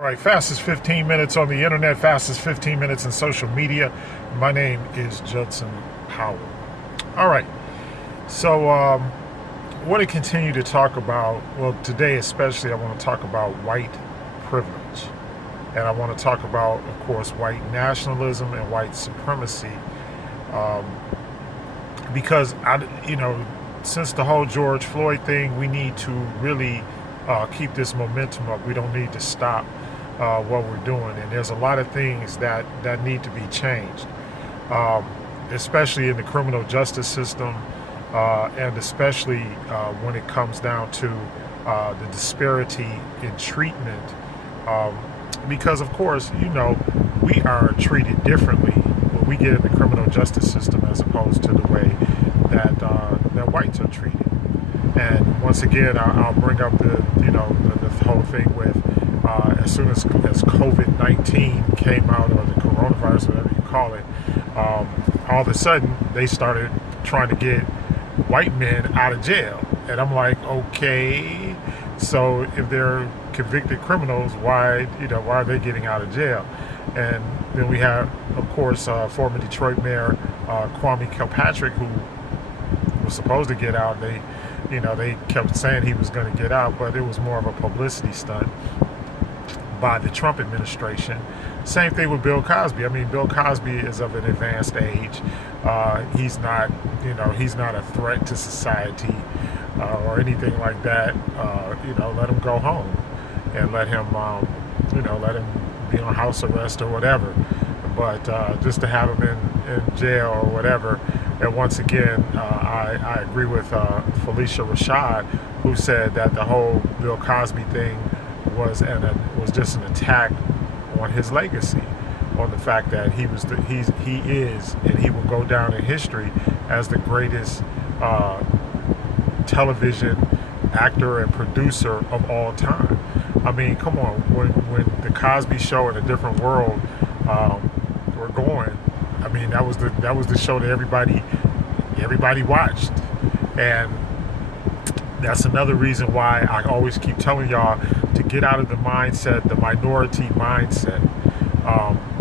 All right, fastest 15 minutes on the internet, fastest 15 minutes in social media. My name is Judson Howell. All right, so I want to continue to talk about, well, today especially, I want to talk about white privilege. And I want to talk about, of course, white nationalism and white supremacy. Um, because, since the whole George Floyd thing, we need to really keep this momentum up. We don't need to stop what we're doing. And there's a lot of things that need to be changed, especially in the criminal justice system, and especially when it comes down to the disparity in treatment. Because, of course, we are treated differently when we get in the criminal justice system as opposed to the way that whites are treated. And once again, I'll bring up the whole thing with as soon as COVID-19 came out, or the coronavirus, whatever you call it, all of a sudden they started trying to get white men out of jail. And I'm like, okay, so if they're convicted criminals, why are they getting out of jail? And then we have, of course, former Detroit Mayor Kwame Kilpatrick, who was supposed to get out. They kept saying he was going to get out, but it was more of a publicity stunt by the Trump administration. Same thing with Bill Cosby. I mean, Bill Cosby is of an advanced age. He's not a threat to society or anything like that. Let him go home and let him be on house arrest or whatever. But just to have him in jail or whatever. And once again, I agree with Felicia Rashad, who said that the whole Bill Cosby thing was just an attack on his legacy, on the fact that he is and he will go down in history as the greatest television actor and producer of all time. I mean, come on, when the Cosby Show in A Different World were going, I mean, that was the show that everybody watched. And that's another reason why I always keep telling y'all to get out of the minority mindset.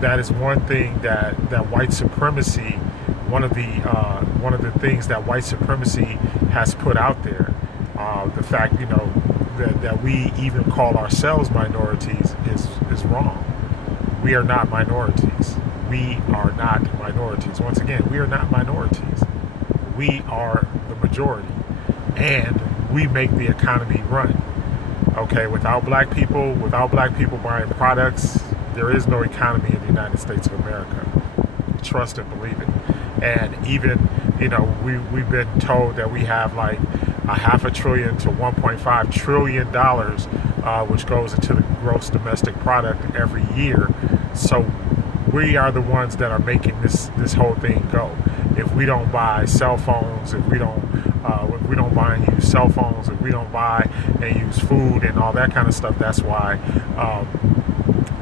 That is one thing that white supremacy, one of the things that white supremacy has put out there. The fact, that we even call ourselves minorities is wrong. We are not minorities. We are not minorities. Once again, we are not minorities. We are the majority, and we make the economy run. Okay, without black people buying products, there is no economy in the United States of America. Trust and believe it. And even, we've been told that we have like $500 billion to $1.5 trillion, which goes into the gross domestic product every year. So we are the ones that are making this whole thing go. If we don't buy cell phones, if we don't buy and use cell phones, if we don't buy and use food and all that kind of stuff, that's why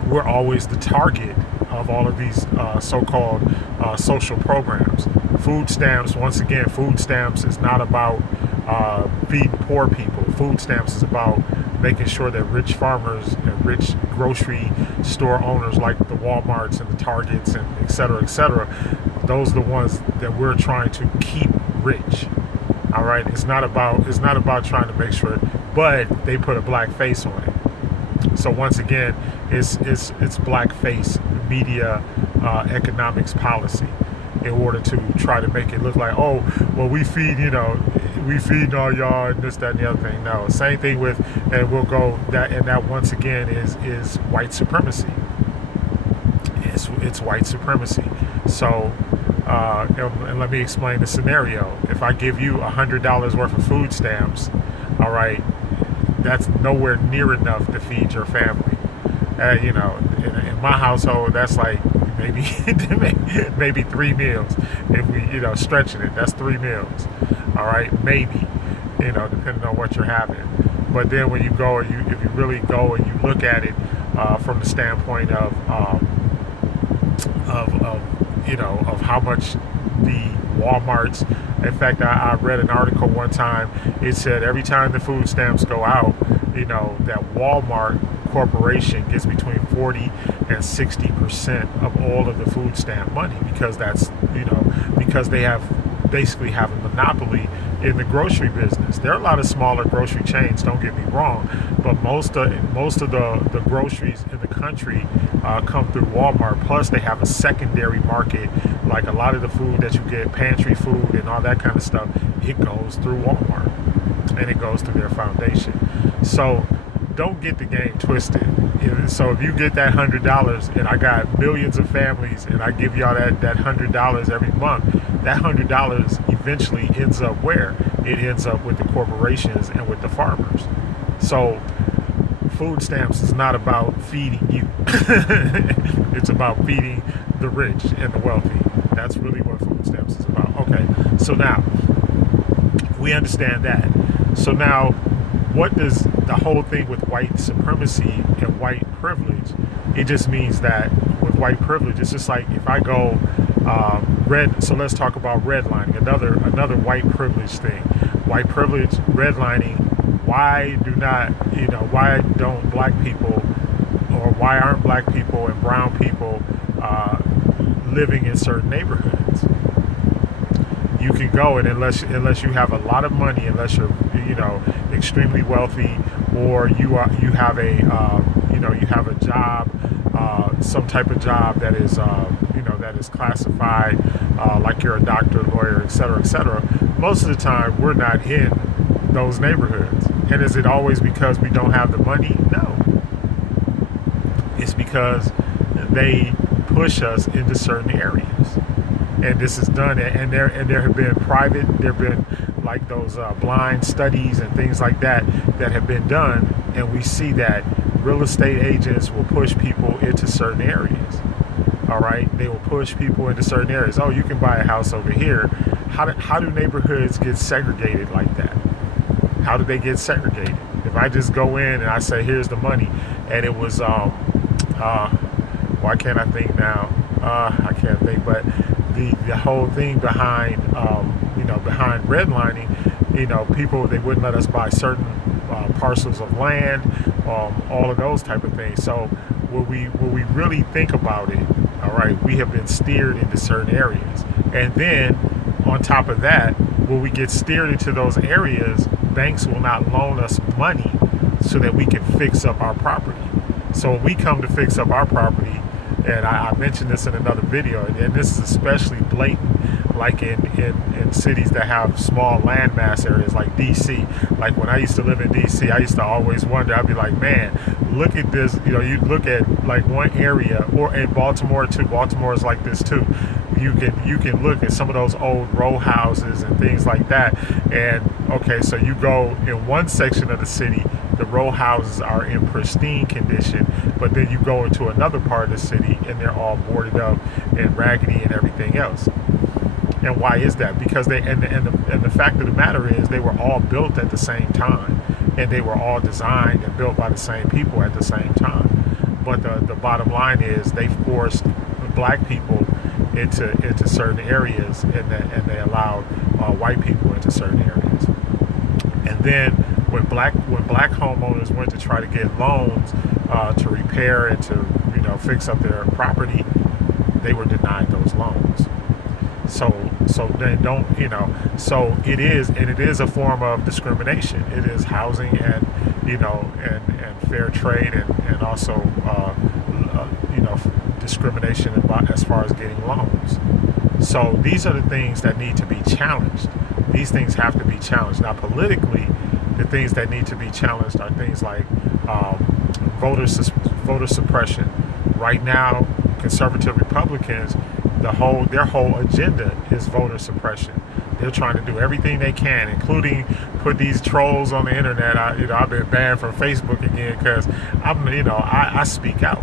we're always the target of all of these so-called social programs. Food stamps, once again, food stamps is not about feeding poor people. Food stamps is about making sure that rich farmers and rich grocery store owners like the Walmarts and the Targets and et cetera, those are the ones that we're trying to keep rich. All right, it's not about trying to make sure, but they put a black face on it. So once again, it's black face media economics policy in order to try to make it look like, oh, well, we feed all y'all and this, that, and the other thing. No, same thing with, and we'll go that, and that once again is white supremacy. It's white supremacy. So, and let me explain the scenario. If I give you $100 worth of food stamps, all right, that's nowhere near enough to feed your family. In my household, that's like maybe 3 meals. If we, stretching it, that's 3 meals. All right, maybe, depending on what you're having. But then when you go, if you really go and you look at it from the standpoint of how much the Walmart's. In fact, I read an article one time. It said every time the food stamps go out, that Walmart corporation gets between 40 and 60% of all of the food stamp money, because that's, because they basically have a monopoly in the grocery business. There are a lot of smaller grocery chains, don't get me wrong, but most of the groceries in the country come through Walmart. Plus they have a secondary market, like a lot of the food that you get, pantry food and all that kind of stuff, it goes through Walmart and it goes through their foundation. So don't get the game twisted. So if you get that $100 and I got millions of families and I give y'all that $100 every month, that $100 eventually ends up where? It ends up with the corporations and with the farmers. So food stamps is not about feeding you. It's about feeding the rich and the wealthy. That's really what food stamps is about. Okay, so now we understand that. So now, what does the whole thing with white supremacy and white privilege? It just means that with white privilege, it's just like if I go so let's talk about redlining, another white privilege thing. White privilege, redlining. Why don't black people, or why aren't black people and brown people living in certain neighborhoods? You can go, and unless you have a lot of money, unless you're extremely wealthy, or you have a job, some type of job that is that is classified like you're a doctor, lawyer, etc. Most of the time we're not in those neighborhoods. And is it always because we don't have the money? No. It's because they push us into certain areas. And this is done, and there have been like those blind studies and things like that have been done, and we see that real estate agents will push people into certain areas. All right, they will push people into certain areas. Oh, you can buy a house over here. How do neighborhoods get segregated like that? How do they get segregated? If I just go in and I say, here's the money, and it was why can't I think now? I can't think, but the whole thing behind behind redlining, people, they wouldn't let us buy certain parcels of land, all of those type of things. So when we really think about it, all right, we have been steered into certain areas, and then on top of that, when we get steered into those areas, banks will not loan us money so that we can fix up our property. So when we come to fix up our property, and I mentioned this in another video, and this is especially blatant, like in cities that have small landmass areas like DC. Like when I used to live in DC, I used to always wonder, I'd be like, man, look at this. You look at like one area, or in Baltimore too. Baltimore is like this too. You can look at some of those old row houses and things like that. And okay, so you go in one section of the city, the row houses are in pristine condition, but then you go into another part of the city and they're all boarded up and raggedy and everything else. And why is that? Because the fact of the matter is they were all built at the same time, and they were all designed and built by the same people at the same time. But the bottom line is they forced black people into certain areas, and they allowed white people into certain areas. And then when black homeowners went to try to get loans to repair and to fix up their property, they were denied those loans. So they don't, so it is a form of discrimination. It is housing and fair trade and also discrimination as far as getting loans. So these are the things that need to be challenged. These things have to be challenged. Now politically, the things that need to be challenged are things like voter suppression. Right now, conservative Republicans, their whole agenda is voter suppression. They're trying to do everything they can, including put these trolls on the internet. I've been banned from Facebook again because I speak out.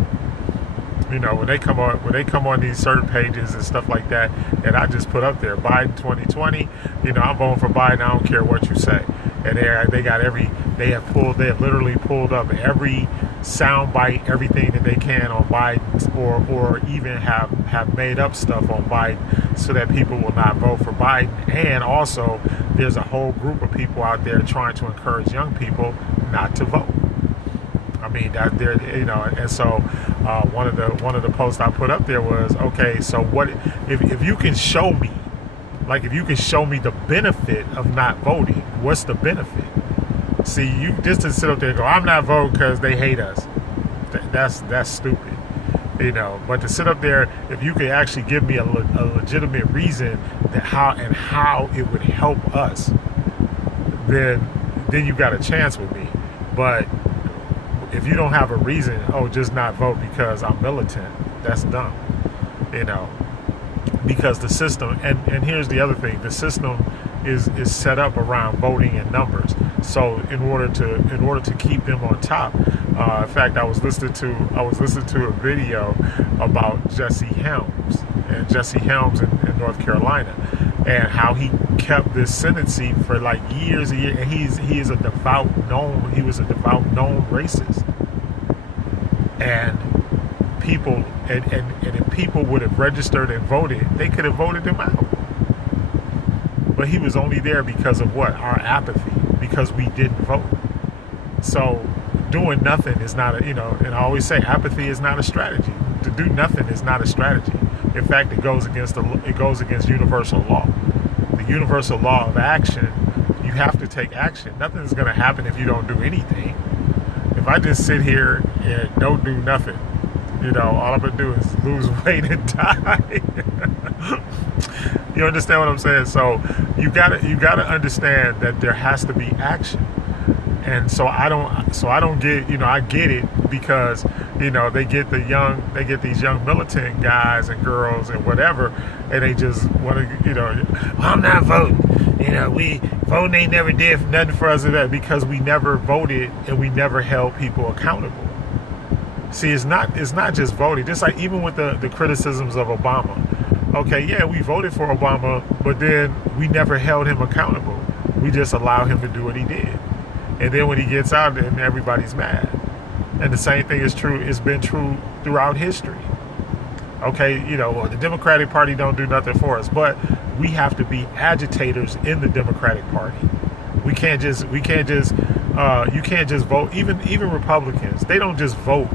When they come on these certain pages and stuff like that, and I just put up there Biden 2020. I'm voting for Biden. I don't care what you say. And they have literally pulled up every soundbite, everything that they can on Biden, or even have made up stuff on Biden so that people will not vote for Biden. And also, there's a whole group of people out there trying to encourage young people not to vote. mean, that there, and so one of the posts I put up there was, okay, so what if you can show me, like, if you can show me the benefit of not voting, what's the benefit? See, you just to sit up there and go, I'm not voting because they hate us. That's stupid. But to sit up there, if you could actually give me a legitimate reason that how it would help us, then you got a chance with me. But if you don't have a reason, just not vote because I'm militant, that's dumb. Because the system, and here's the other thing, the system is set up around voting and numbers. So in order to keep them on top, in fact, I was listening to a video about Jesse Helms in North Carolina, and how he kept this ascendancy for like years and years. And he was a devout known racist. And people, and if people would have registered and voted, they could have voted him out. But he was only there because of what? Our apathy, because we didn't vote. So doing nothing is not and I always say apathy is not a strategy. To do nothing is not a strategy. In fact, it goes against universal law. The universal law of action, you have to take action. Nothing's going to happen if you don't do anything. If I just sit here and don't do nothing, all I'm going to do is lose weight and die. You understand what I'm saying? So you gotta understand that there has to be action. And so I don't get, I get it because, they get these young militant guys and girls and whatever, and they just want to, I'm not voting. We voting ain't never did nothing for us, that because we never voted and we never held people accountable. See, it's not just voting. Just like even with the criticisms of Obama. Okay, yeah, we voted for Obama, but then we never held him accountable. We just allowed him to do what he did. And then when he gets out, then everybody's mad. And the same thing is true. It's been true throughout history. Okay, the Democratic Party don't do nothing for us, but we have to be agitators in the Democratic Party. You can't just vote. Even Republicans, they don't just vote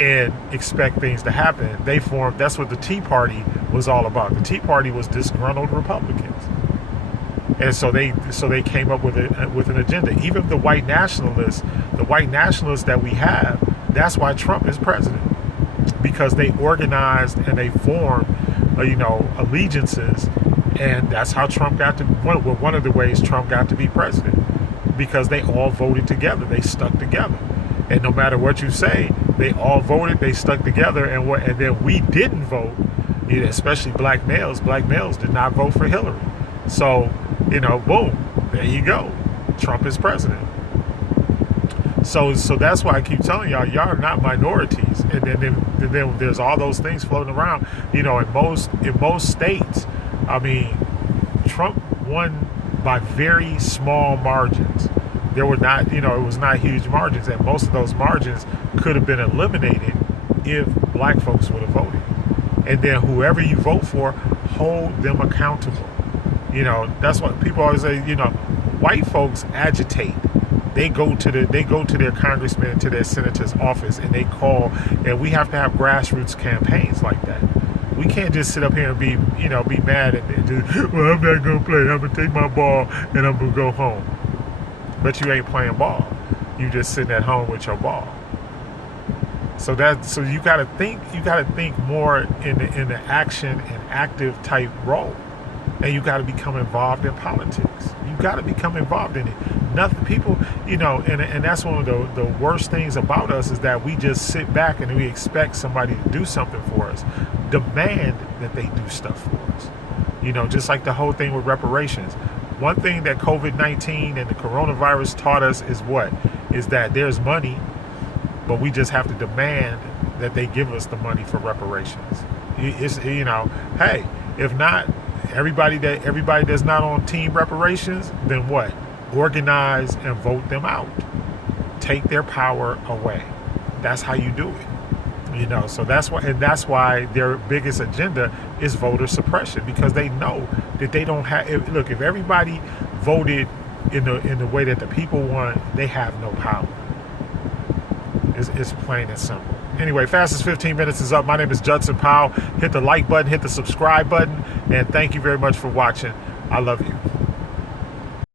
and expect things to happen. That's what the Tea Party was all about. The Tea Party was disgruntled Republicans. And so they came up with an agenda. Even the white nationalists that we have, that's why Trump is president. Because they organized and they formed, allegiances, and that's how Trump got to, one of the ways Trump got to be president. Because they all voted together, they stuck together. And no matter what you say, they all voted, they stuck together, and then we didn't vote, especially black males. Black males did not vote for Hillary. So, boom, there you go. Trump is president. So that's why I keep telling y'all are not minorities. And then there's all those things floating around. In most states, I mean, Trump won by very small margins. There were not, it was not huge margins, and most of those margins could have been eliminated if black folks would have voted. And then whoever you vote for, hold them accountable. That's what people always say. White folks agitate. They go to their congressman, to their senator's office, and they call. And we have to have grassroots campaigns like that. We can't just sit up here and be mad and just, well, I'm not gonna play. I'm gonna take my ball and I'm gonna go home. But you ain't playing ball. You just sitting at home with your ball. So you gotta think more in the action and active type role. And you gotta become involved in politics. You gotta become involved in it. Nothing people, and that's one of the worst things about us is that we just sit back and we expect somebody to do something for us. Demand that they do stuff for us. Just like the whole thing with reparations. One thing that COVID-19 and the coronavirus taught us is what? Is that there's money, but we just have to demand that they give us the money for reparations. It's, hey, if not, everybody that's not on team reparations, then what? Organize and vote them out. Take their power away. That's how you do it. So that's why their biggest agenda is voter suppression, because they know that they don't have. If everybody voted in the way that the people want, they have no power. It's plain and simple. Anyway, fastest 15 minutes is up. My name is Judson Powell. Hit the like button, hit the subscribe button, and thank you very much for watching. I love you.